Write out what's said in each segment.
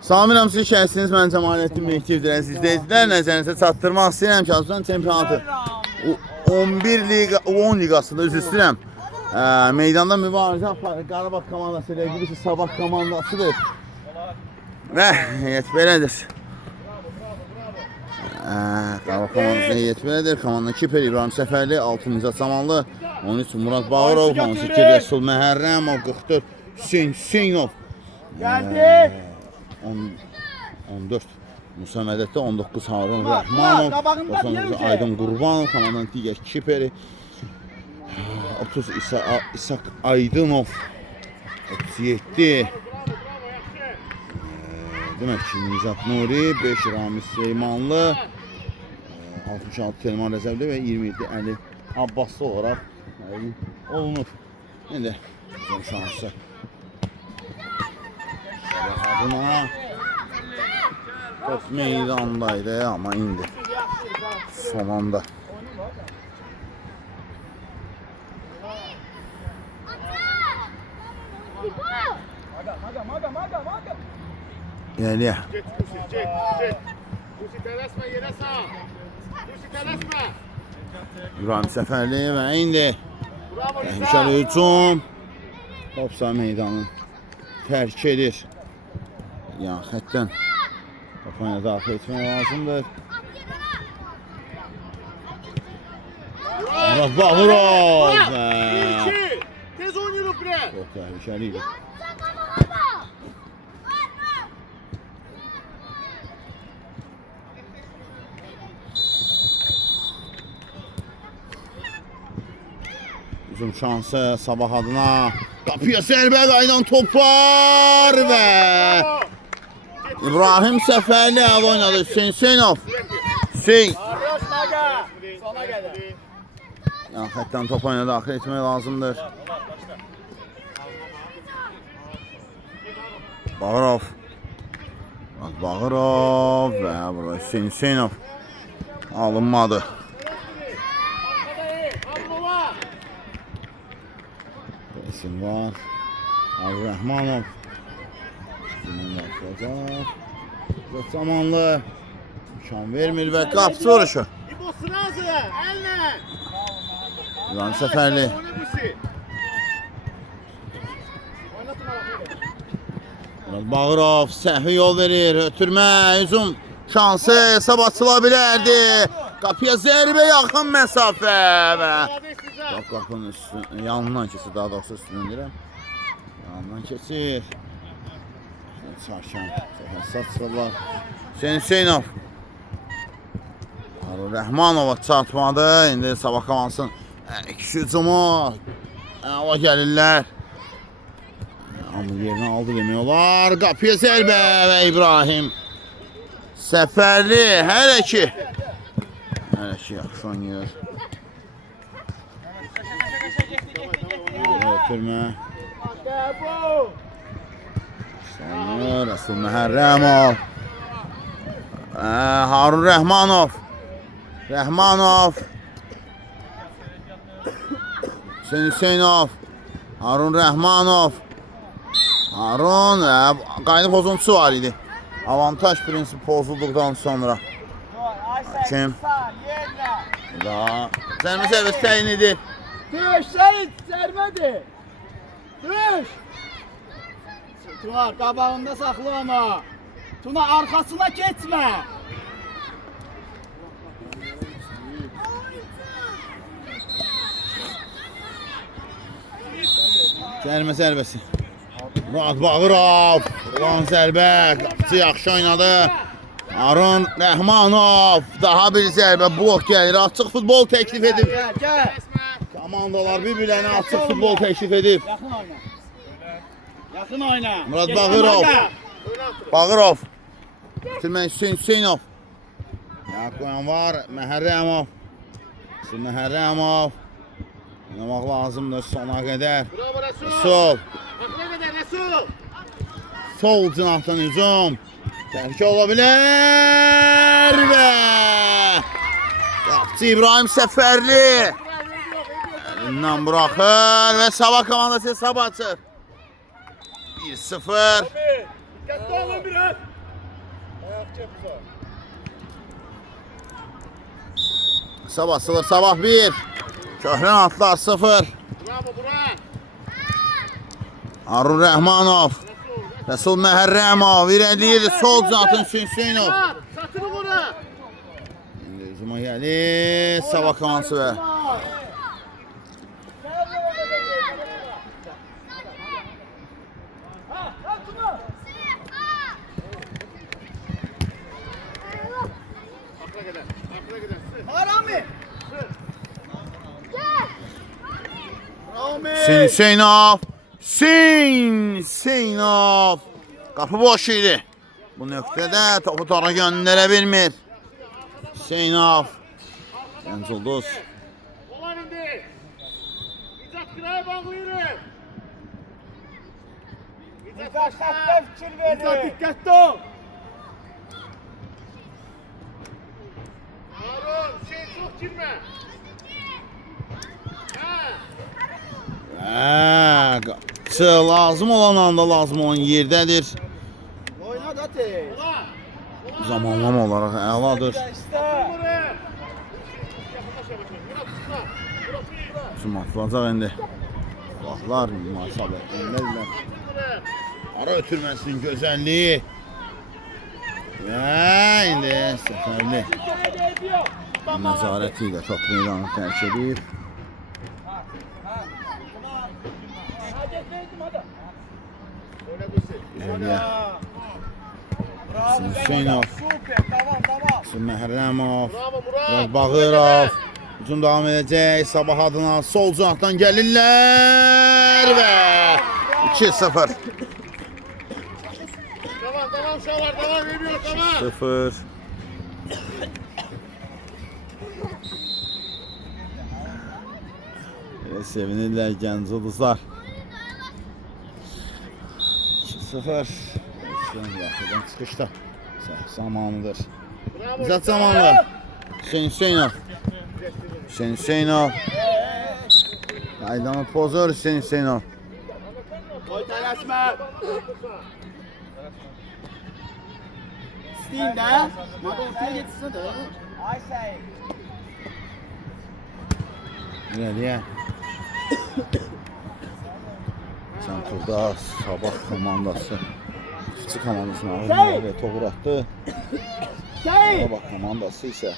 Salamlayıram siz şəhsiniz, mən Cəmaləddin Mehdievdir. Əziz izləyicilər, nəzərinizə çatdırmaq istəyirəm ki, Azərbaycan çempionatı 10 liqasında üzr istəyirəm. Meydanda mübarizə aparır. Qarabağ komandası ilə gibi Sabah komandasıdır. Və heyət belədir. Qarabağ komandası heyət belədir. Komanda kiper İbrahim Səfərli, 6 Nizat Zamanlı, 13 Murad Bağırov, 18 Rəsul Məhərrəmov, 44 Hüseyin Hüseynov. 14 Musa Mədətdə, 19 Harun Rəhmanov, 99 Aydın Qurbanov, komandanın digər kiperi, 30 İshak Aydınov, 37 demək ki Nizat Nuri, 5 Ramiz Süleymanlı, 66 Telman Rəzəvli və 27 Əli Abbaslı olaraq olunur. İndi bizim şansı adına top meydandaydı ama indi son anda. Geliyor. İbrahim Səfərli və indi təhlükəli hücum. Topsa meydanı tərk edir. Yan xəttdən Topaya daxil etmək lazımdır. Murad Bağırov. Tez oynayalım bre. Çok tehlikeliydi. Uzun şansı Sabah adına. Kapıya Sərbə qaydan toplar və İbrahim Səfərli əl oynadı. Hüseyin Hüseynov. Hüseyin. Yəni xəttdən top oyuna daxil etmək lazımdır. Bağırov. Bağırov və burada Hüseyin Hüseynov alınmadı. İsim var. Abi Rəhmanov. Zamanlı şan vermir və qapısı vuruşu. İbrahim Səfərli. Bağırov səhvi yol verir. Ötürmə, hücum şansı hesab açıla bilərdi. Qapıya zərbə yaxın məsafə və qapının yanından keçir, daha doğrusu üstündən deyirəm. Yanından keçir. Çarşan, həssas çıxırlar. Hüseyin Hüseynov. Harun Rəhmanova çatmadı. İndi Sabah komandanın ikisi hücumu əla gəlirlər. Amma yerini aldı demək olar. Qapıya zərbə və İbrahim Səfərli hələ ki yaxşı oynayır. Ötürmə. Rəsul Məhərrəmov. Harun Rəhmanov. Hüseyin Hüseynov. Harun Rəhmanov. Harun qayda pozuntusu var idi. Avantaj prinsipi pozulduqdan sonra. Kim? Zərmə sərbəsi təyin edir. Düş, Seyit, zərbədir. Düş. Tuna qabağında saxla ama. Tuna arkasına geçme. Zərmə sərbəsi. Murad Bağırov. Ulan zərbə. Qapıcı yaxşı oynadı. Harun Rəhmanov. Daha bir zərbə. Blok gəlir. Açıq futbol təklif edib. Gel. Komandalar bir-birlərinə açıq futbol təklif edib. Yakın oyna. Murad Bağırov. Bağırov. Bitirmək Hüseyin Hüseynov. Qoyan var. Məhərrəmov. Məhərrəmov. Oynamaq lazımdır sona qədər. Rəsul. Sol cinahdan hücum. Təhlükə ola bilər və qapıcı İbrahim Səfərli əlindən buraxır və Sabah komandası hesab açır. 1-0 Dikkatli olun biraz. Sabah sılır, sabah 1. Köhrən atlar 0. Bravo Burak. Harun Rəhmanov. Rəsul Məhərrəmov irəliyir. Sol zatın Hüseynov. Satını vura. İndi üzümə gəlir. Sabah komansı və Harami. Hüseynov. Hüseynov. Qapı boş idi. Bu nöqtədə topu tora göndərə bilmir. Hüseynov. Gənc ulduz. Olan indi. İcat Qıraya bağlayırıq. İcat fikir verin. İcat dikkatli ol. Harun şey çok girme. Lazım olan anda lazım olan yerdədir. Oyna da tez. Zamanlama olaraq əladır. Bizim atılacaq indi. Vaxtlar müsabaqəndədirlər. Ara ötürməsinin gözəlliyi. Və indi Səfərli nəzarəti ilə top meydanı tərk edir. Güzəliyə. Hüseynov. Məhərrəmov. Murat Bağırov. Hücum davam edəcək. Sabah adına sol cinahdan gəlirlər və 2-0. Devam uşaqlar, devam ediyor, devam. 2-0. Sevinirlər gənc ulduzlar. 2-0. Yaxıdan çıxışda zamanıdır. İzzət zamanı. Hüseynov. Hüseynov. Aydanı pozor Hüseynov. Koy tələsmə. İstəyim də. Mədə ortaya getsin də. Ay Səyid. İləliyə. Centurda Sabah komandası. İşçi komandasına ağır və topu atdı. Sabah komandası isə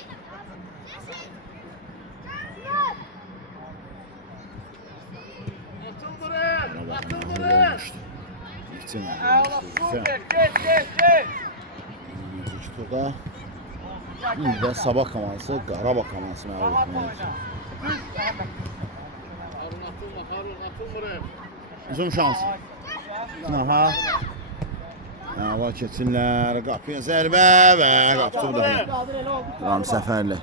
turda indi Sabah komandası Qarabağ komandası məğlub etməlidir. Uzun şans. Aha. Hava keçirlər. Qapıya zərbə və qapısı bu da. Ram Səfərli.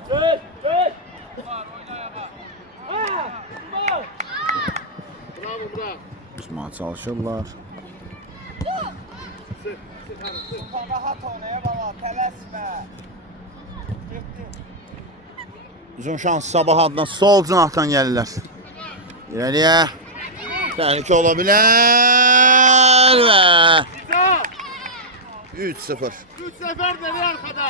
Uzman çalışırlar. Rahat oynaya baba, tələsmə. Uzun şans Sabah adına sol cinahdan gəlirlər. İrəliyə. Təhlükə ola bilər və 3-0. 3 sefer nereye arkada?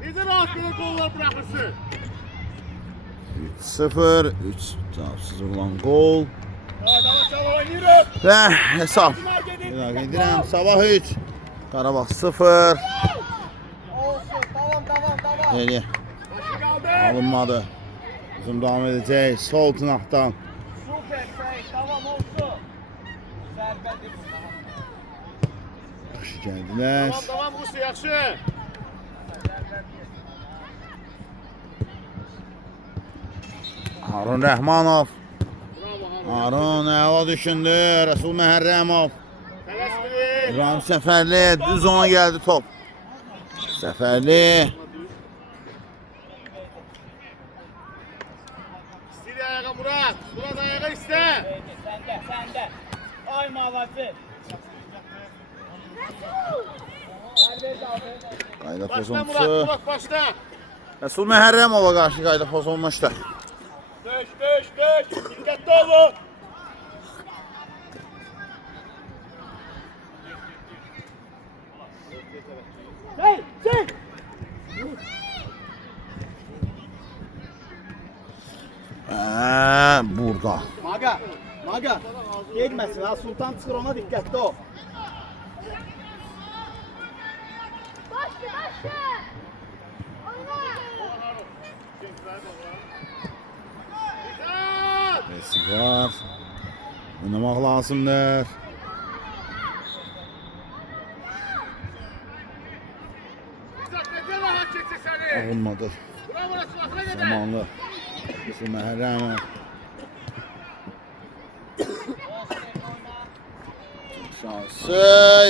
Nedir arkada gollar bırakırsın? 3-0. 3 tarafsız olan gol. Davaşal oynayırım. Və hesab. İlaq edirəm. Sabah 3. Qarabağ 0. Olsun, tamam. Eli Başı kaldı. alınmadı. Uzun devam edəcək. Sol cinahdan. Süper Seyit, tamam olsun. Zərbədir. Yaxşı gəldilər. Tamam Musi, yaxşı. Harun Rəhmanov. Bravo Harun. Harun əla düşündü. Rəsul Məhərrəmov. Tələsmini. Ram Səfərli düz ona gəldi top. Səfərli. İstir ayağa Murat. Murat ayağa iste. Sende. Ay malası. Qayda Başla pozuntusu. Murat, Murat başla. Rəsul Məhərrəmova qarşı qayda pozulmuşdu. Döş. Dikkatli olun. Maga, gelməsin ha, Sultan çıxır ona diqqətli ol. Resik var. Oynamaq lazımdır. Olmadı. Zamanlı. Şu Məhrəm. Şansı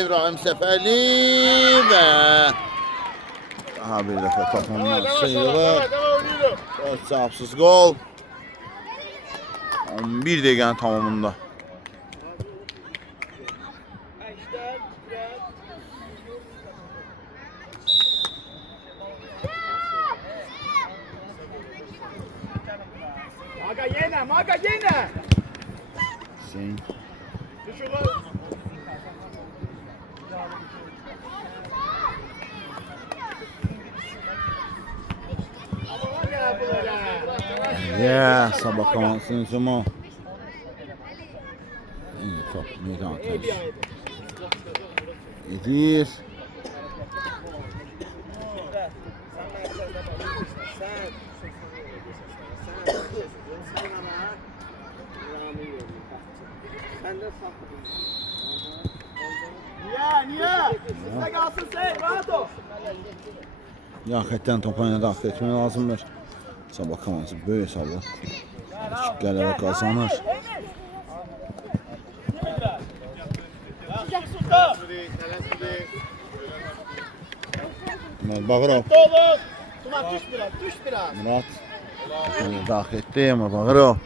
İbrahim Səfərli və daha bir dəfə topundan sıyrılır. Çapsız gol. 11 dəqiqənin tamamında. Maga yenə. Hüseyin. Ya, sabah kavansın zaman. İyi top meydan ateş. Edir. Niye? Sizde kalsın sen, rahat ol. Ya xətdən topa ilə daxil etmək lazımdır. Sabah komansı böyük hesabla. Qələbə qazanır. Bağırov. Düş biraz. Murat. Daxil etdi ama Bağırov.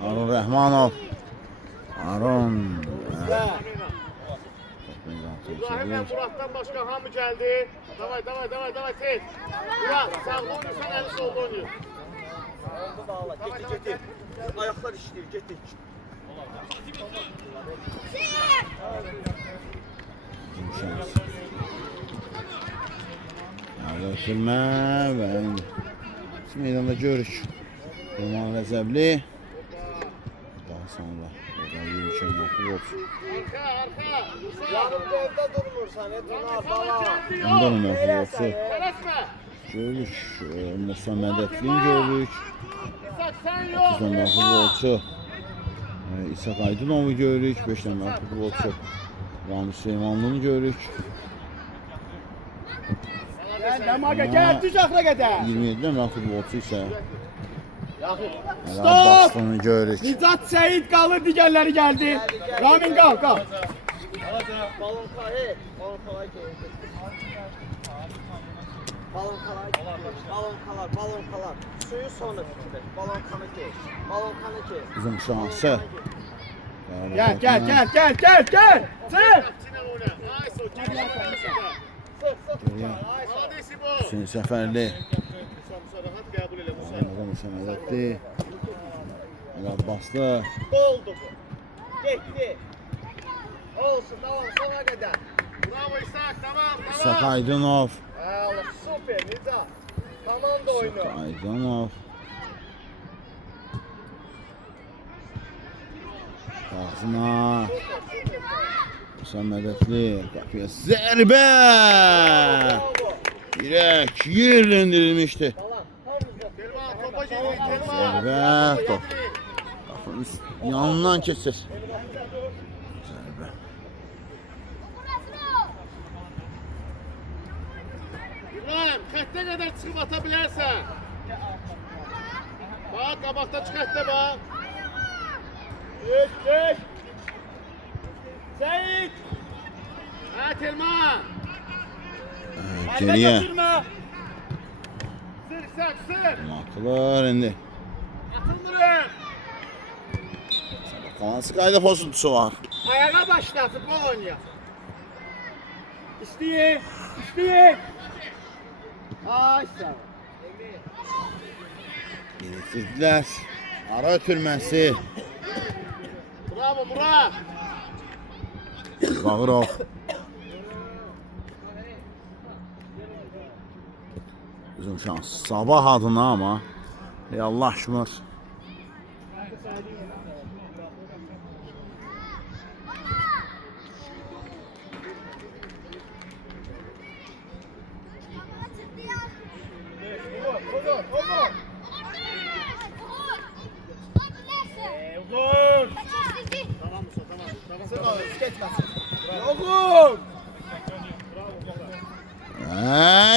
Harun Rəhmanov. Harun. İbrahim'le Murat'tan başka hamı geldi. Davay tez. Murat sağda oynuyorsan eli solda oynuyor. Getir. Ayaklar işliyor, getir. Ötürmə və meydanda görürük. Roman Rəzəbli. Daha sonra yürüyüşən yoxluq olsun. Arka. Yarım golda durmursan, Etunar bala. Ondan yoxluq olsun. Tələsmə. Görürük. Musa Mədətlin görürük. İshak sen yok. 9 nömrə futbolçu. İshak Aydınovu görürük. 5 nömrə futbolçu. Ramiz Süleymanlını görürük. Gel Maga gel, düş axıra qədər. 27 nömrə futbolçu isə Stop! Bastını görürük. Nizat Seyid qalır, digərləri gəldi. Ramin qal. Balon kalar. Suyu sonra bitir. Balon kanı geç. Bizim şansı. Gel. Çık. Hüseyin Səfərli. Musa Mədətli. Əli Abbaslı. Oldu bu. Getdi. Olsun, tamam, sona qədər. Bravo İshak tamam. İshak Aydınov. Allah, super Nizat. Komanda oyunu. İshak Aydınov. Ağzına. Musa Mədətli. Qapıya zərbə. Dirək yerləndirilmişdi. Telman topa geliyor. Telman. Zərbə. Top. Qapının yanından keçir. Zərbə. İbrahim xəttə qədər çıxıb ata bilərsən. Bak qabaqda çıx xəttə bak. Geç. Seyid. Ha Telman. Geriyə. Sır. Atılır indi. Atılmırım. Komansı qayda pozuntusu var. Ayağa başla, futbol oynayaq. İstəyir. Ay sağ ol. Yedirdilər. Ara ötürməsi. Bravo Murat. Bağırov. Bizim şans. Sabah adına ama. Allah şükür. Uğur. Tamam Musa, tamam. Geçmesin. Uğur.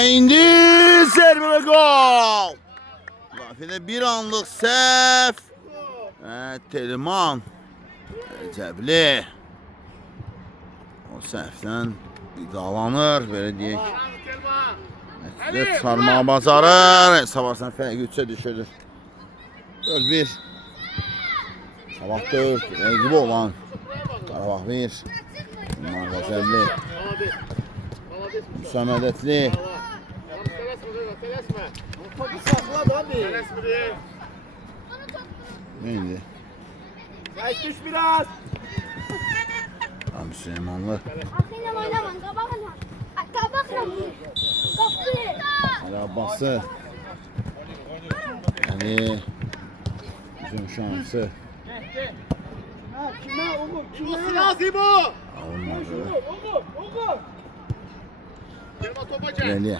İndi zərbə və gol. Qafidə bir anlıq səhv. Telman Əcəbli o səhvdən qidalanır, belə deyək. Nəticə çıxarmağı bacarır. Savarsan fərqi 3-ə düşürür. 4-1. Sabah 4, rəqibi olan Qarabağ 1. Telman Əcəbli. Müsamədətli. Topu sakla da abi. Neydi? Sait düş biraz. Tam Süleymanlı. Aferin oynaman, kabakla. Kabakla. Kapıyı. Ali Abbası. Ali. Bizim şansı. Kime Uğur? Kime? Sinazi bu. Alınmadı. Uğur. Telman topa gel. Veliye.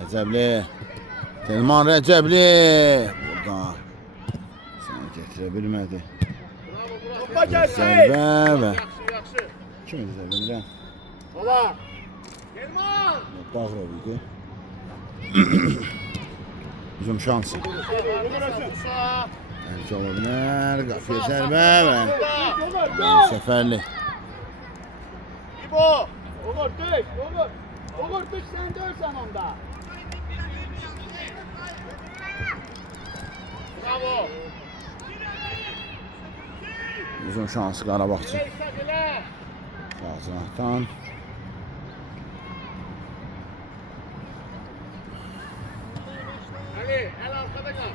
Rəcəbli. Telman Rəcəbli. Burada. Səni gətirə bilmədi. Topa gelsin. Zərbə və Yaxşı, yaxşı. kim idi zərbə bilən? Ola. Telman. Bağrov idi. Bizim şansı. Musa. Əlçə ola bilər. Qafiyə zərbə və Səfərli. İbo. Uğur düş. Uğur düş sen dörsen onda. Bravo. Bizim şansı Qarabağçı. Neyse bile. Qazanaqdan. Ali, el arkada kal.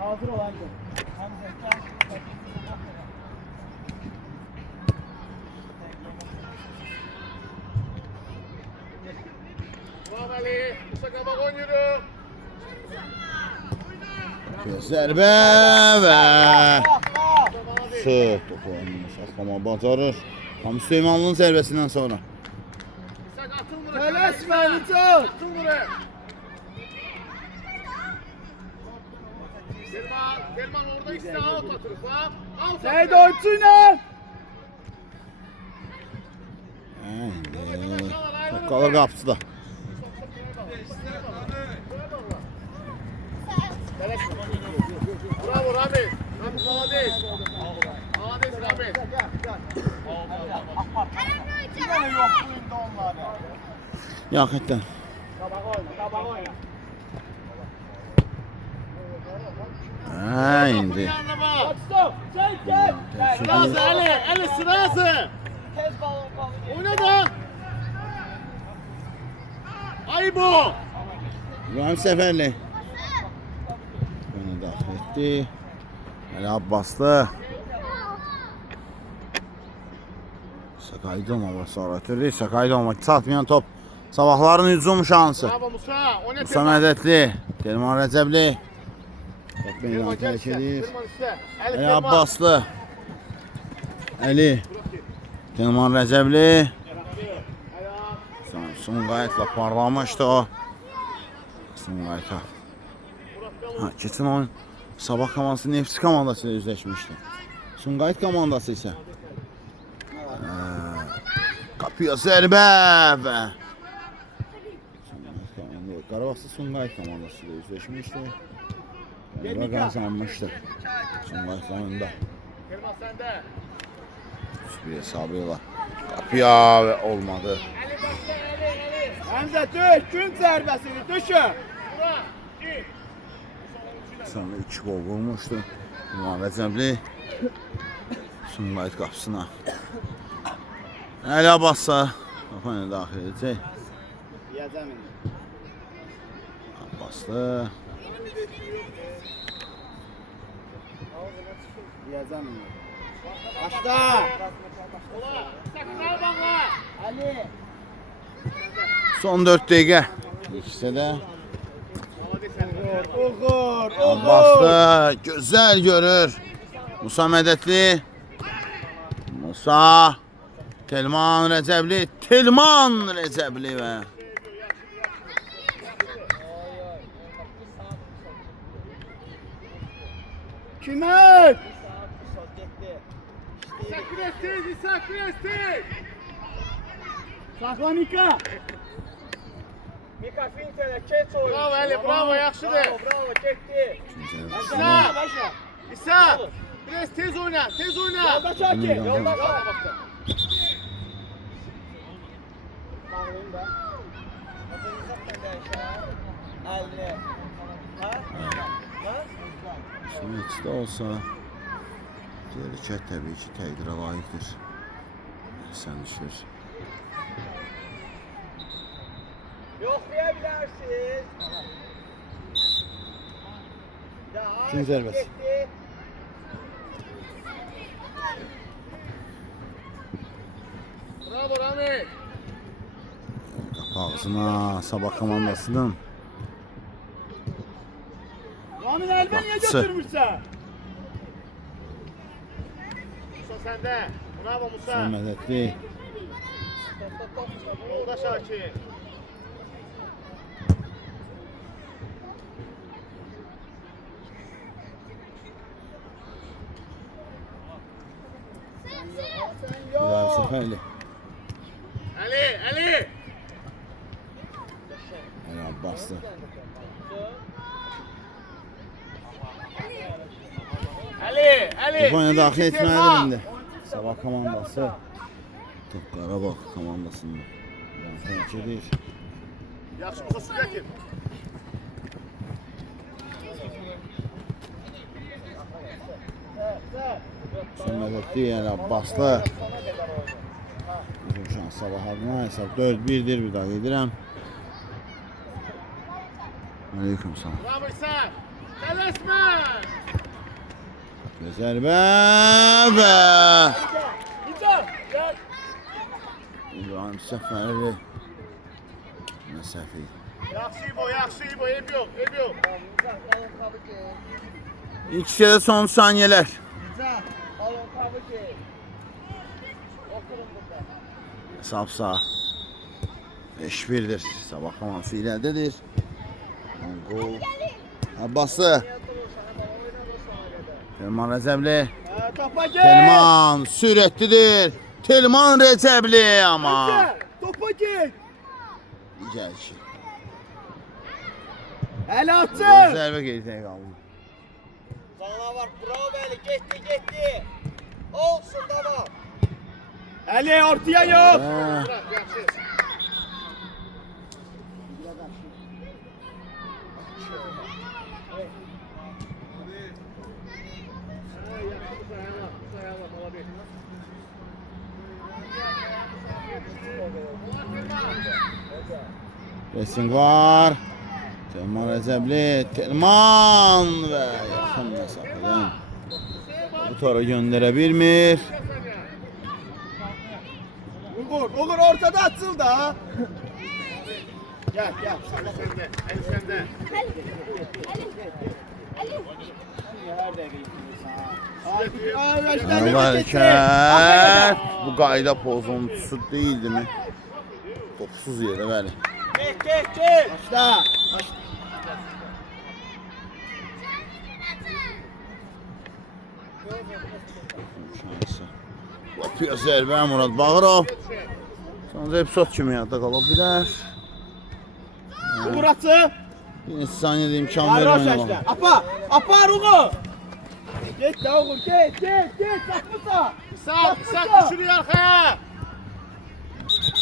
Hazır ol amca. Bravo Ali. Musa kabak oynuyor. Zərbə və Sırt topu saxlama bacarır. Tam Süleymanlının zərbəsindən sonra. Sen atıl buraya. Tələsmə Niçal. Atıl buraya. Telman orada işte out atırız bak. Out Sait atırız. oyuncuyla. Top qalır qapıçıda. Bravo Ramiz. Ramiz Alades. Alades Ramiz. Yine yok buydu onları. Yaxətdən. Kabak oyna. İndi. Yanına bak. Stop. Sait gel. Sırası Ali. Ali sırası. Tez balon kalıyor. Oyna da. Aybo. İbrahim Səfərli. Bunu daxil etdi. Ali Abbaslı. Sakaydonova sonra ötürdü. Sakaydonova çatmayan top. Sabahların hücum şansı. Bravo Musa. O ne Musa Mədətli. Telman Rəcəbli. Top Telman meydanı gel tərk işte. edir. Telman işte. Ali Ali Telman. Abbaslı. Ali. Telman Rəcəbli. Sumqayıtla parlamışdı o. Sumqayıtla. Ha, keçən oyun Sabah komandası Neftçi komandası ilə üzləşmişdi. Sumqayıt komandası isə qapıya zərbə və Qarabağ Sumqayıt komandası ilə üzləşmişdi. Və qazanmışdı. Sumqayıt oyunda. Telman sende. Bir hesabı ilə qapıya və olmadı. Ali bekle Ali. Hamza düş. Gün zərbəsini düşün. Bura. Gir. Sonra 2 gol vurmuşdu. İlman Rəcəbli Sumqayıt qapısına. Əli Abbas'a qapını daxil edəcək. Yiyəcəm indi. Abbaslı. Yiyəcəm indi. Başla. Ola. Sakınlar bakla. Ali. Son 4 dəqiqə. İkisi də Uğur. Abbaslı gözəl görür. Musa Mədətli. Musa. Telman Rəcəbli. Telman Rəcəbli və Kimet. İshak biraz tez, İshak biraz tez. Sakla Mika. Mika Fintel'e keç oyun. Bravo Ali, bravo, yaxşıdır. Bravo, getdi. İshak, İshak. Biraz tez oyna, tez oyna. Yolda Şakir, yolda Bravo, Şakir. baktı. Bağlayın da. Əlli. Ha? Ha? Heç də olsa hərəkət təbii ki təqdirə layiqdir. Sən düşür. Yoxlaya bilərsiniz. Kim zərbəsi? Getdi. Bravo Rami. Qapı ağzına Sabah komandasının Ramin elbə niyə Qapısı. götürmürsən? Musa sende. Bravo Musa. son mədədli Yolda Şakir. İbrahim Səfərli. Ali, Ali. Əli Abbaslı. Ali, Ali. Kupaya daxil İki etməlidir tema. indi. Sabah komandası. Top Qarabağ komandasında. Təhlükə edir. Yaxşı Musa sürət et. Son mədədli Əli Abbaslı. Bizim şans Sabah adına hesab 4-1-dir bir daha edirəm. Aleyküm salam. Bravo İshak. Tələsmə. Zərbə və Mika, gel. İbrahim Səfərli. Məsəfi. Yaxşı İbo, yaxşı İbo. Ev yox, ev yox. Balon kabı ki. İkisi də son saniyələr. Balon kabı ki. Oturun burada. Hesab sağ. 5-1'dir. Sabah komandası ilədədir. Gol. Abbaslı. Telman Rəcəbli. Topa gel. Telman sürətlidir. Telman Rəcəbli amma. Topa gel. Gəl ki. El Bu attı. zərbə qeydiyə qaldı. Sana var, bravo Eli, getdi, getdi. Olsun, devam. Ali ortaya yok. Hə, Bırak, yaxşı. Pressing var. Telman Rəcəbli. Telman və yaxın məsafədən bu tora göndərə bilmir. Olur ortada atsın da. Gel gel. Ali sende, Ali sende. Arada hərəkət. Bu qayda pozuntusu değildi mi? Topsuz yerə bəli. Get. Başla. Şansı. Yapıyor zərbə Murad Bağırov. Sonra epizod kimi yadda qala bilər. Uğur atı. Yine saniyədə imkan Arroş verməyəm. işte. Apa Uğur. Geç de Uğur geç. Saklısa. İshak, İshak düşürüyor arkaya.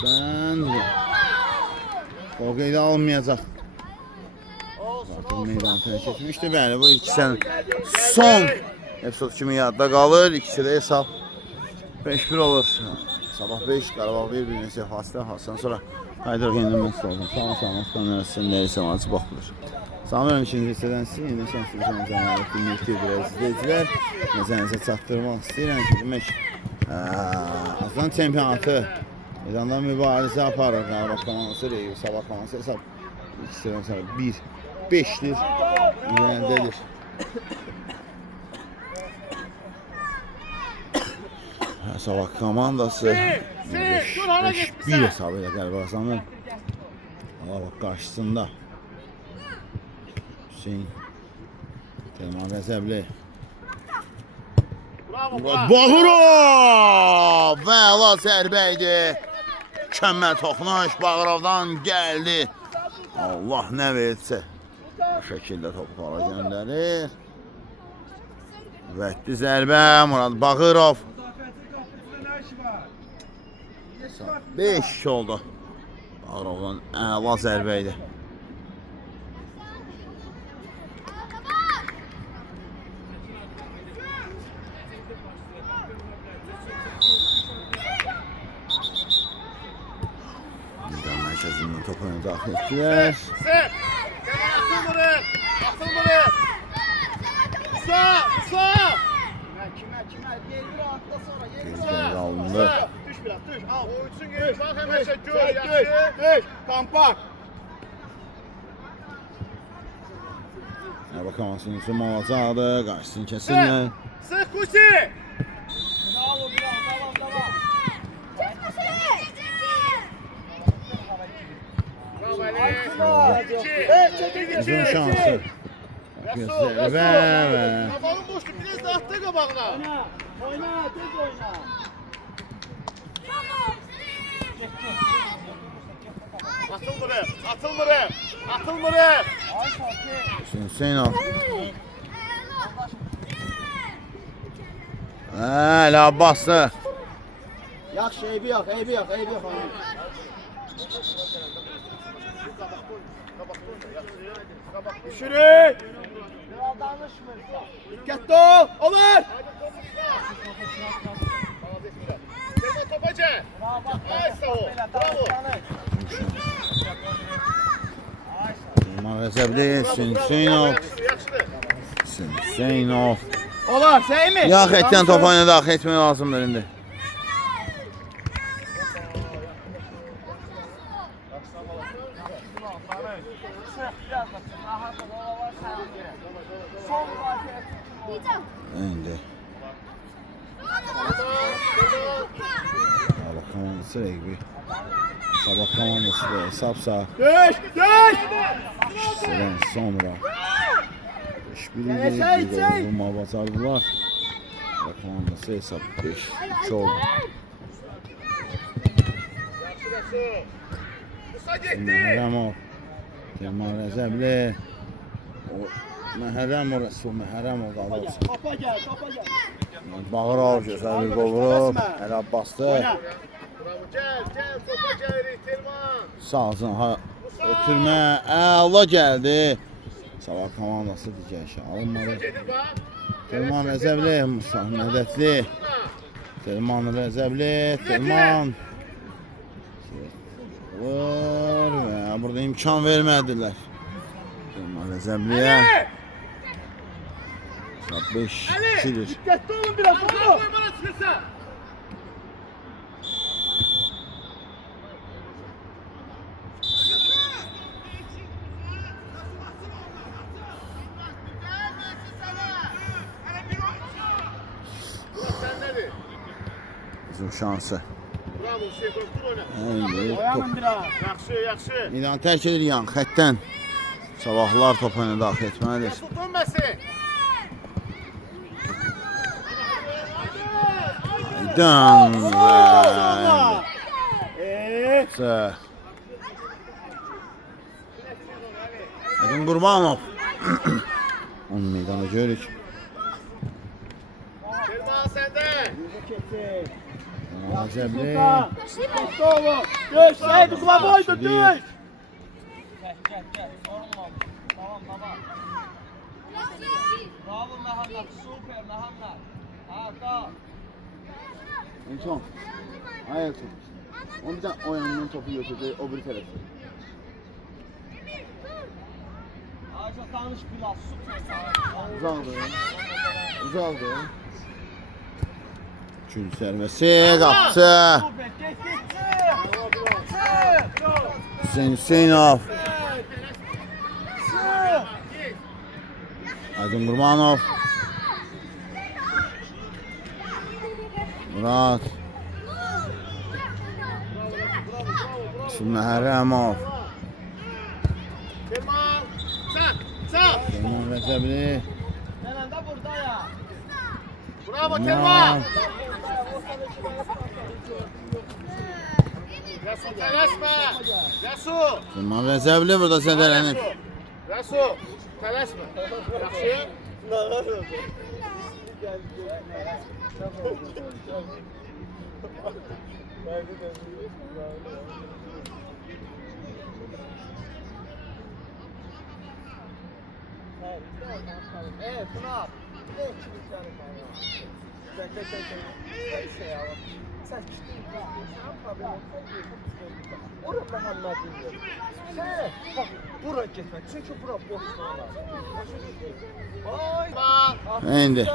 Sən o qeydə alınmayacaq. Zaten meydan tərk etmişdi. Bəli, bu ikisinin son epizod kimi yadda qalır. İkisi də hesab 5-1 olur. Sabah 5, Qarabağ 1, bir neçə fasilə. Hasan sonra Haydar yenilməsi oldu. Sağ kamerasının nəyi səmansı baxılır. Samirəm ikinci hissədən sizin yeni şanslı bir zəmanət dinləyicidir, izləyicilər. Nəzərinizə çatdırmaq istəyirəm ki, demək Azdan çempionatı meydanda mübarizə aparır. Qarabağ komandası, Sabah komandası hesab ikisindən sonra 1-5'dir. İlənəndədir. Sabah komandası dur, hara 5-1 getmisən? hesab ilə qələbə qazanır. Allah bak qarşısında Hüseyin Telman Rəzəbli Bravo, Murad bravo. Bağırov və əla zərbə idi. Mükəmməl toxunuş Bağırovdan gəldi. Allah nə versə bu şəkildə topu topa göndərir. Vəhdi zərbə Murad Bağırov 5 oldu. Bağırovdan əla zərbə idi. Mərkəzindən topu önə daxil etdilər. Sep. Atılmırıq. Atılmırıq. Musa. Musa. Kimə? Yerdir atla sonra. Geri alındı. Düş biraz, düş. Al, oyuncusun geri. Bak hemen şey gör, Düş, yaxşı. düş. Kampak. Bakalım üçün alacaqdı. Qarşısını kəsirlər. Sıx Kusi. Bravo, davam. Bravo Ali. Uzun şansı. Zərbə və Kafanın boşdu, biraz da attı qabağına. Oyna, tez oyna. Atılmırıq, atılmırıq, atılmırıq. Hüseynov. Hələ Abbaslı. Yaxşı, eybi yox. Düşürük. Biraz danışmırsa. Dikkatli ol. Olur. Selma Topacı. Ay sağ ol, bravo. Telman Rəzəbli, Hüseynov. Yaxşıdır. Hüseynov. Olar, Seymi. Ya xətdən topu oyuna daxil etmək lazımdır indi. İndi. Sabah komandası rəqbi. Sabah komandası da hesabsa Düş. işçidən sonra 5-1 idi. Çək. Bir gol vurmağı bacardılar. Sabah komandası hesab 5-3 oldu. Musa getdi. Məhərrəmov. Telman Rəzəbli. Məhərrəmov Rəsul Məhərrəmov qaldı. Topa gəl. Bağırov gözəl bir qol vurub. Əli Abbaslı. Oyna. Bravo, gel, topa gəlirik Telman. Sağsın ötürmə əla gəldi. Sabah komandası digər şey alınmadı. Gedir bax. Telman Rəzəbli, Musa Mədətli. Telman Rəzəbli, Telman. Vur və burada imkan vermədilər. Telman Rəzəbliyə. 5-2'dir. Dikkatli olun biraz. Oğlum. Koy bana çıkırsa. Sen nerede? Uzun şansı. Bravo Hüseyin, dur oyna. Top. Oyanın biraz. Yaxşı. İdan tərk edir yan xəttdən. Sabahlar topu önə daxil etməlidir. Yasıl dönməsin. Dön və Aydın Qurbanov. Onun meydana görürük. Telman sende. Rəzəbli. Dikkatli olun. Düş. Seydi kulaboydu. Düş. Gel. Sorulmamış. Tamam. Bravo Mehmet. Süper Mehmet. Haka. Ençon. Ayrton. Onu bir de o yandan topu götürdü, o bir tarafı. Ayrıca tanış biraz. Süper. Uzaldı. Üçüncü sərbəsi, qapçı. Süper. Geç. Hüseynov. Aydın Qurbanov. Murad. Məhərrəmov. Selman. Sağ. Selman Rəcəbli. Hemen de burada ya. Bravo Selman. Selman. Yasu tələsmə. Yasu. Selman Rəcəbli burada sədələnib. Yasu. Tələsmə. Yaxşı. Evet, Pınar. Bir de ikimiz yarım var ya. Neyse ya. Sen gittin. Sen problem olsa orada Məhəmmədin yer. Sen bak bura gitme. Çünkü bura boş var. Ay. Selman. İndi.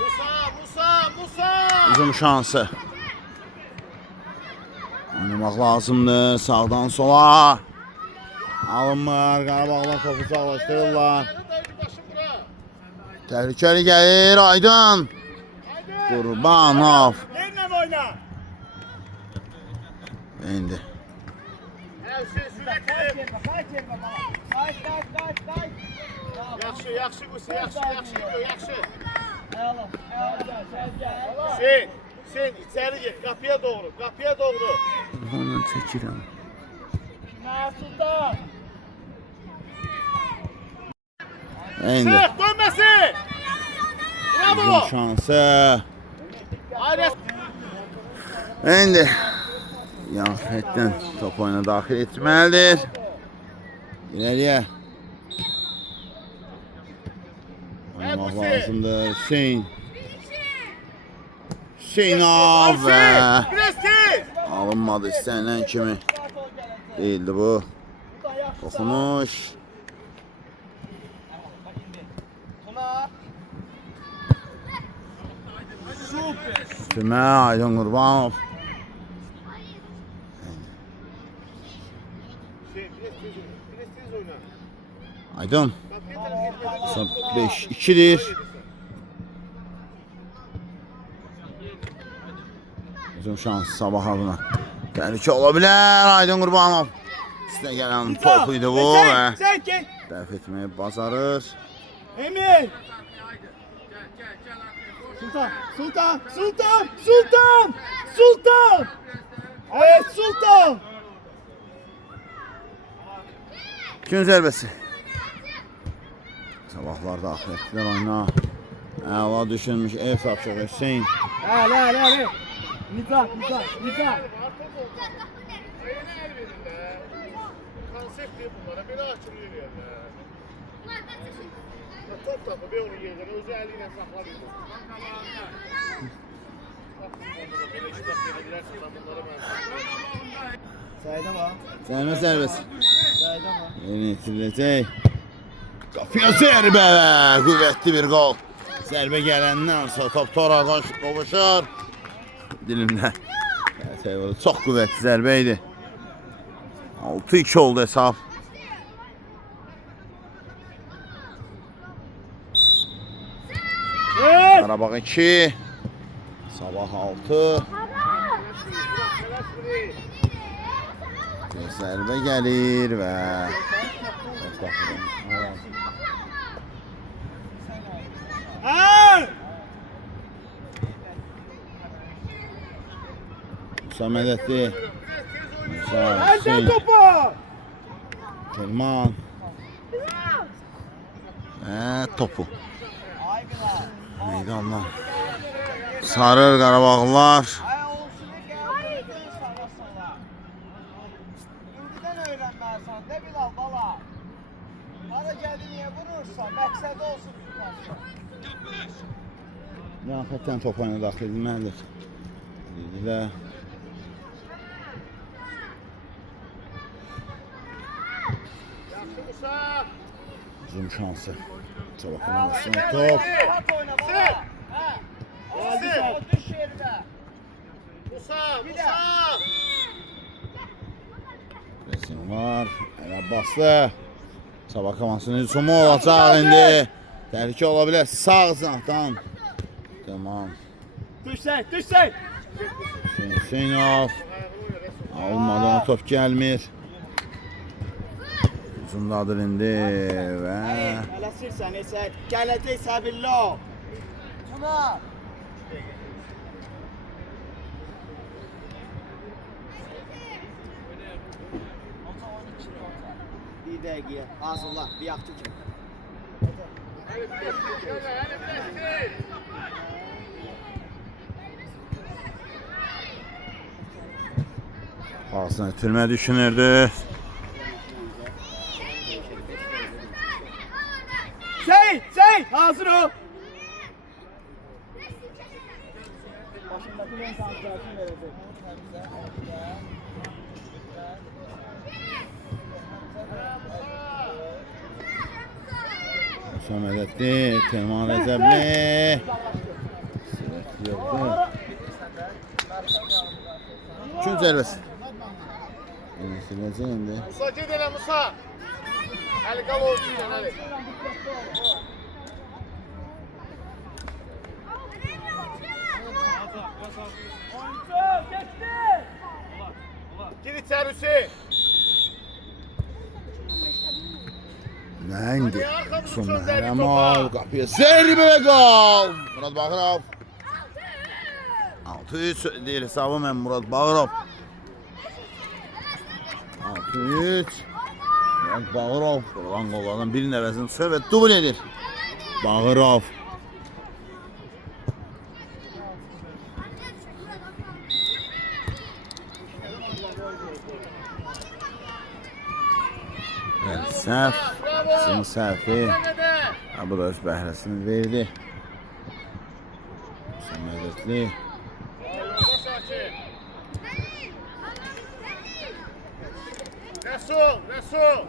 Musa. Uzun şansı. Oynamaq lazımdır. Sağdan sola. Alınmır. Qarabağlar topu sağlaşdırırlar. Təhlükəli gəlir. Aydın. Qurbanov. Yerine mi oyna? İndi. Yaxşı Qusi, yaxşı. Eyvallah. Sen içeri git, kapıya doğru. Hemen çəkirəm. Mesut'da. İndi. Sık, dönmesin. Uzun Bravo. şansı. Hayret. İndi. Yanfetdən top oyuna daxil etməlidir. İləriyə. Oynamaq lazımdır. Hüseynov və Biraz tez. alınmadı istənilən kimi. Değildi bu. Toxunuş. Pınar. Tümə Aydın Qurbanov. Biraz tez oyna. Aydın. Kapıya taraf gitme. 5-2'dir. Uzun şans sabah adına. Təhlükə ola bilər Aydın Qurbanov. İstə gələn top idi bu və Sen gel. dəf etməyi bacarır. Emir. Sultan. Evet Sultan. Gün zərbəsi. Sabahlar daxil etdilər oyuna. Əla düşünmüş ev tapşırıq Hüseyin. Hele. Nizam. Konsept değil bunlara. Beni açılıyor yerler. Top tapı bir onu yerden özü eliyle saklanıyor. Beni işte dilersin ben bunları ben. Sayda var. Zərmə zərbəsi. Sayda var. Yeni itiriləcək. Qapıya zərbə. Qüvvətli bir qol. Zərbə gələndən sonra top toraqdan qovuşur. Dilimdə. Çox qüvvətli zərbə idi. 6-2 oldu hesab. Evet. Qarabağ 2. Sabah 6. Zərbə gəlir və Ha. Musa Mədətli. Musa Elden Hüseyin. topu. Selman. Və topu. Meydandan. Sarır Qarabağlılar. Ay olsun gel. Sana. İndiden öğrenmezsen ne Bilal bala. Hara geldi niye vurursa məqsədi olsun tutarsa. Yanfətdən top oyuna daxil edilməlidir. Dedilər. Yaxşı Musa. Uzun şansı. Çabuk oynamasın top. Rahat oyna bala. Musa. Düş yerine. Musa. Resim var. Ələ bastı. Sabah komandsının hücumu olacaq indi. Təhlükə ola bilər. Sağ cinahdan. Tamam. Düşsək. Hüseynov. Almadan top gəlmir. Uzundadır indi və Tələsirsən, Əsəd. Gələcək səbirli ol. Tuna. Bir dəqiqə. Hazırla. Bir yaxşı kimi. pasını itirmə düşünürdü. Seyit. Hazır ol. Başındakı ön santrasını verəcək. Müsamədətli, Telman Rəcəbli. Sürət yoxdur. Üçün cəlbəsi. Yine siləcək indi. Musa ged elə Musa. Əli qal olsun ilə Əli. Gir içəri Hüseyin. Nə indi? Sonra Hərəmal qapıya zərbə qal. Murad Bağırov. 6-3 deyil hesabı mən Murad Bağırov. 6-3. Murad Bağırov. Qurban qollardan birinin əvəzini çıxır və dubl edir. Bağırov. Səhv. Sizin səhvi. Bu da öz bəhrəsini verdi. Müsamədətli. Resul.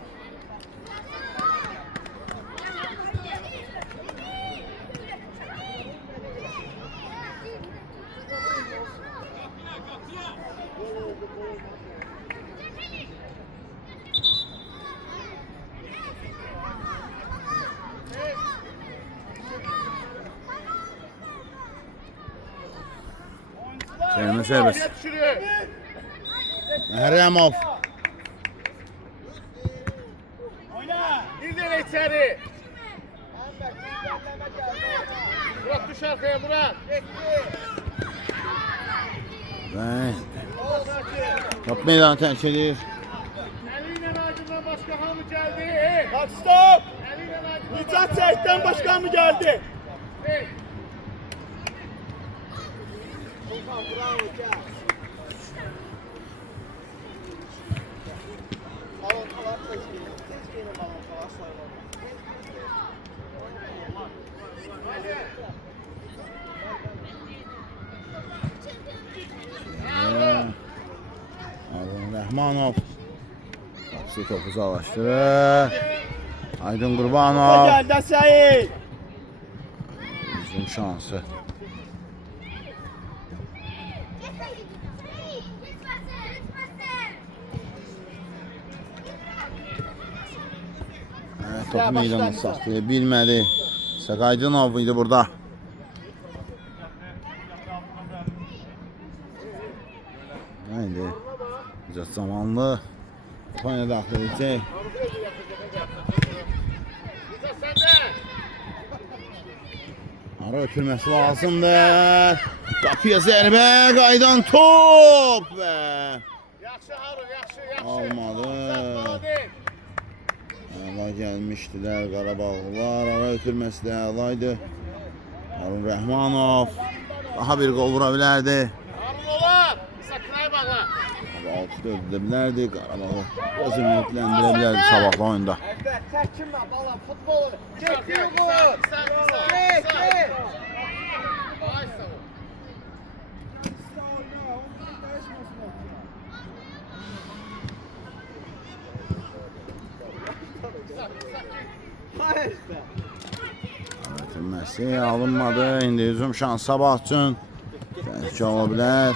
Səyəmə sərbəst. Məhrəmov. Bir de içeri. Murat düş arkaya Murat. Və top meydanı tərk edir. Eliyle Aydın'dan başka hamı geldi. Bak stop. Eliyle Aydın'dan Nicat Seyit'ten başkan mı geldi? Hey. Aydın Rəhmanov. Qapısı topu uzaqlaşdırır. Aydın Qurbanov. Geldi Seyit. Uzun şansı. Evet, topu meydana saxlaya bilmədi. Saqaydınov idi burada. Neydi? Güzel zamanlı. Kupaya daxil edəcək. Ara ötülməsi lazımdır. Qapıya zərbə, qaydan top və Yaxşı Harun, yaxşı. almadı. Bana değil. Əla gəlmişdilər Qarabağlılar. Ara ötülməsi də əlaydı. Harun Rəhmanov daha bir qol vura bilərdi. Harun olar. Sakınaya bağla. 6-4 edə bilərdi. Qarabağı öz ümidləndirə bilərdi sabahlı oyunda. Evet, çəkinmə bala, futbolu. Getdi bu. Ay sağ ol. Hayır işte. Ötülməsi alınmadı. İndi hücum şansı sabah üçün. Bəlkə ola bilər.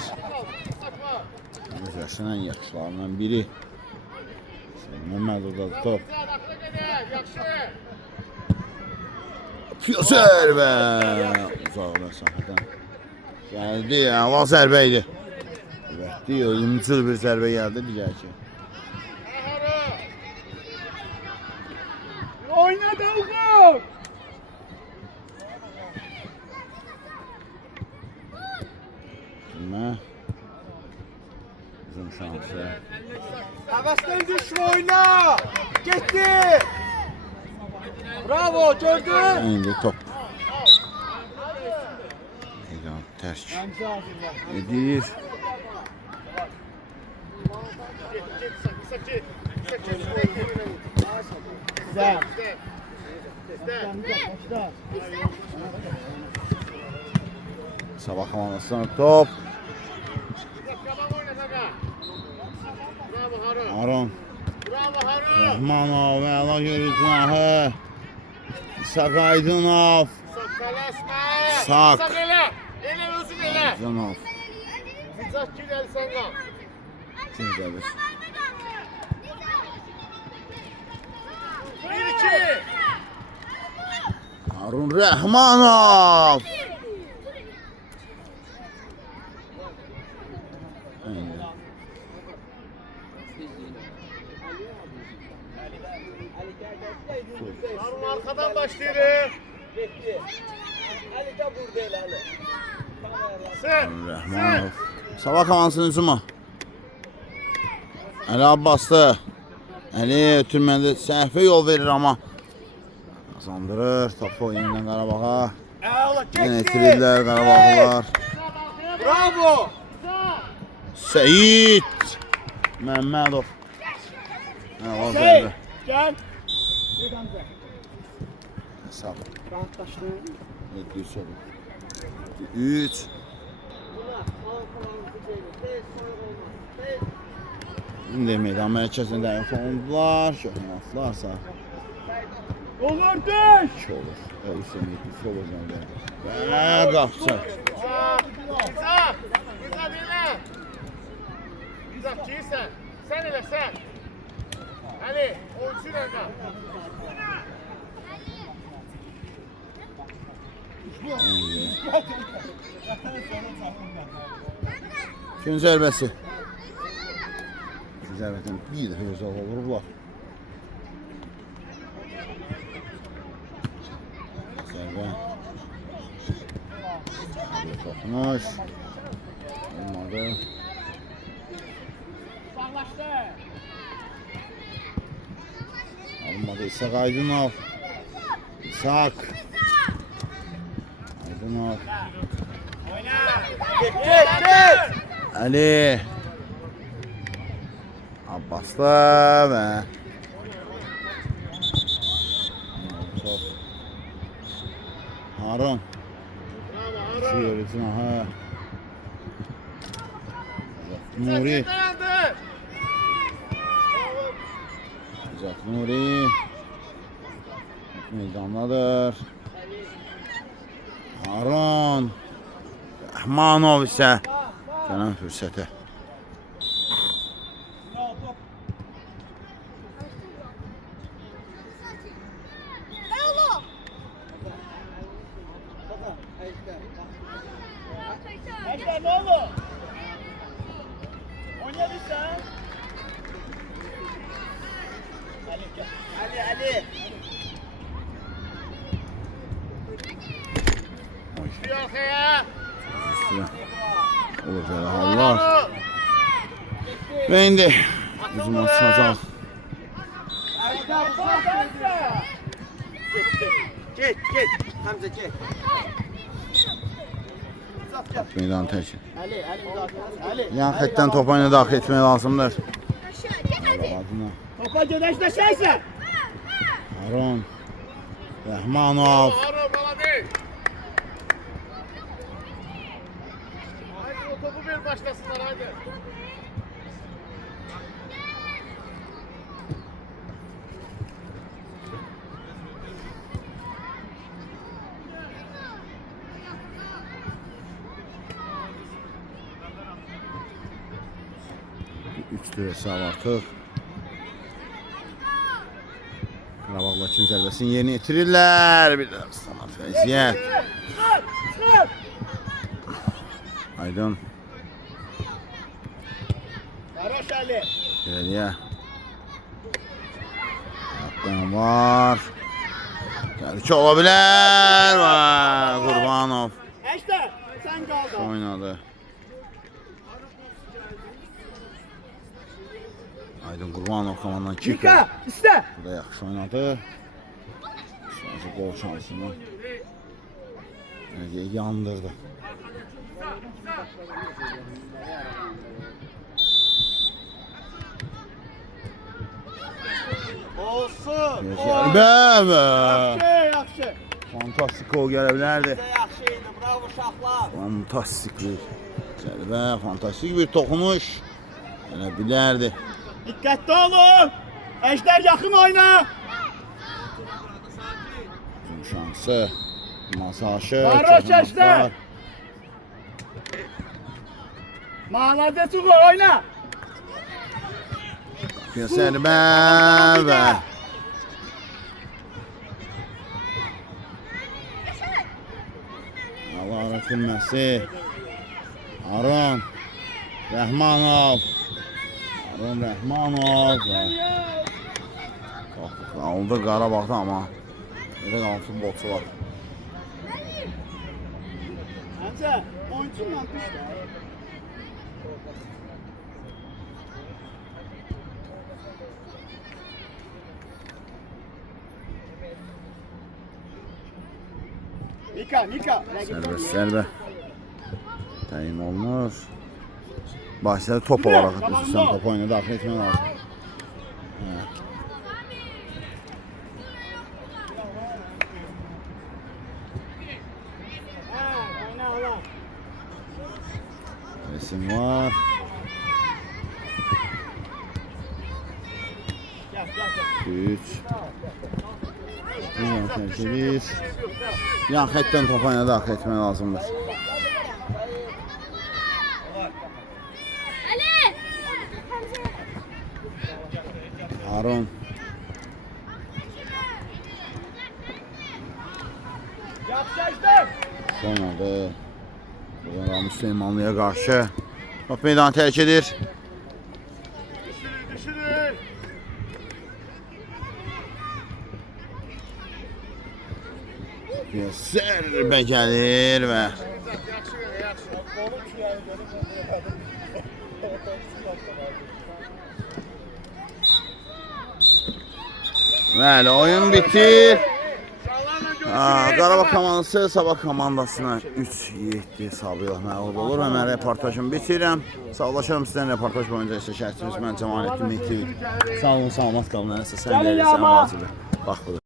Öz yaşının ən yaxşılarından biri. Məmmədovdadır top. Güzel, akla gelir. Yaxşı. Füzer və uzaq məsafədən Geldi ya, hava zərbə idi. Bətti, ölümcül bir zərbə gəldi digər ki. Oyna Dalğın. Kimə? Bizim şansı. Həvəsdən düşmə oyna. Getdi. Bravo, gördün? İndi top. Meydan tərk edir. Güzel. Sabah komandasından top. Bravo Harun. Aron. Bravo Harun. Rəhmanov, əla görücünahı. İshak Aydınov. Tələsmə. Sak. İshak elə. Elə özün elə. Aydınov. İshak gir Əlisanla. Kim zərbəsi? 1-2. Harun Rəhmanov. İndi. Harun arkadan başlayır. Getdi. Əli də burada elə Əli. Sen. Rəhmanov. Sabah komandanın hücuma. Əli Abbaslı. Əli ötürməndə səhvə yol verir amma. Kazandırır. Topu yenidən Qarabağa. Əla, Yenə getdi. itirirlər Qarabağlılar. Bravo. Seyid Məmmədov. Əla Şey, zərbə. gel. Sağ. Rahatlaştın. 700 oldu. 3. İndi meydan mərkəzində oldular. Şöhrətlərsə Olur düş. 2 olur. Hüseyin 700 olur. Və qapçı. İshak. İshak elə. İshak girsən. Sen elə sen. Ali. Oyuncu ilə qal. Gün zərbəsi. Gün zərbədən bir dəfə gözəl vururlar. Zərbə. Bir toxunuş. Olmadı. Alınmadı. İshak Aydınov. İshak. Aydınov. Get. Ali Abbaslı və top. Harun Şuyur cinahı Nuri Dayandı. Zat Nuri meydandadır. Harun Rəhmanov isə gələn fürsətə. Ejder ne olur? Oynayabilirsen. Ali. Bir arkaya. Üstüne olur belə hallar. Və indi bizim açacaq. Get. Hamza get. Meydan tərk. Ali müdafiəsi. Ali. Yan xəttdən topa ilə daxil etmək lazımdır. Topa gedəşləşərsən. Harun Rəhmanov. Harun bana değil. Haydi o topu ver başlasınlar haydi. Üçdür hesab artıq. Qarabağlar üçün zərbəsini yerinə yetirirlər. Bir də Samat Fəziyyət. Aydın. Varoş Ali. İleriye. Hakkın var. Tercih olabilir. Qurbanov Eşte sen kaldın. oynadı. Aydın Qurbanov komandan kicker. Mika iste. Bu da yaxşı oynadı. Sonrası gol şansını yandırdı. Olsun. Bəbə. Yaxşı. Fantastik gol gələ bilərdi. Bizə yaxşı idi. Bravo uşaqlar. Fantastik bir zərbə, fantastik bir toxunuş. Gələ bilərdi. Dikkatli olun. Ejder yakın oyna. Uzun şansı. Masaşı. Varoş Ejder. Malades Uğur oyna. Zərbə və Allah öğretilməsi. Aron Rəhmanov. Aron Rəhmanov. Aldı Qarabağda ama burada qalan futbolçu var. Hamza oyunculla düştü. Mika. Zərbə təyin olunur. Başladı top olarak atıyorsun. Top oyuna daxil etmək lazım. Oyna oğlum. Resim var. Gel. 3 8 yan xəttdən top oyuna daxil etmək lazımdır. Ali. Harun Yaxşı Ejder. sonradı. Ramiz Süleymanlıya qarşı top meydanı tərk edir. Düşürün. Zərbə gəlir və bəli, oyun bitir. Qarabağ komandası Sabah komandasına 3-7 hesabı ilə məğlub olur və mən reportajımı bitirəm. Sağlaşıram sizdən reportaj boyunca isə şərtimiz mən Cəmaləddin Mehdiyev. Sağ olun, salamat qalın. Nəsə sən verirsən vacibə. Bax budur.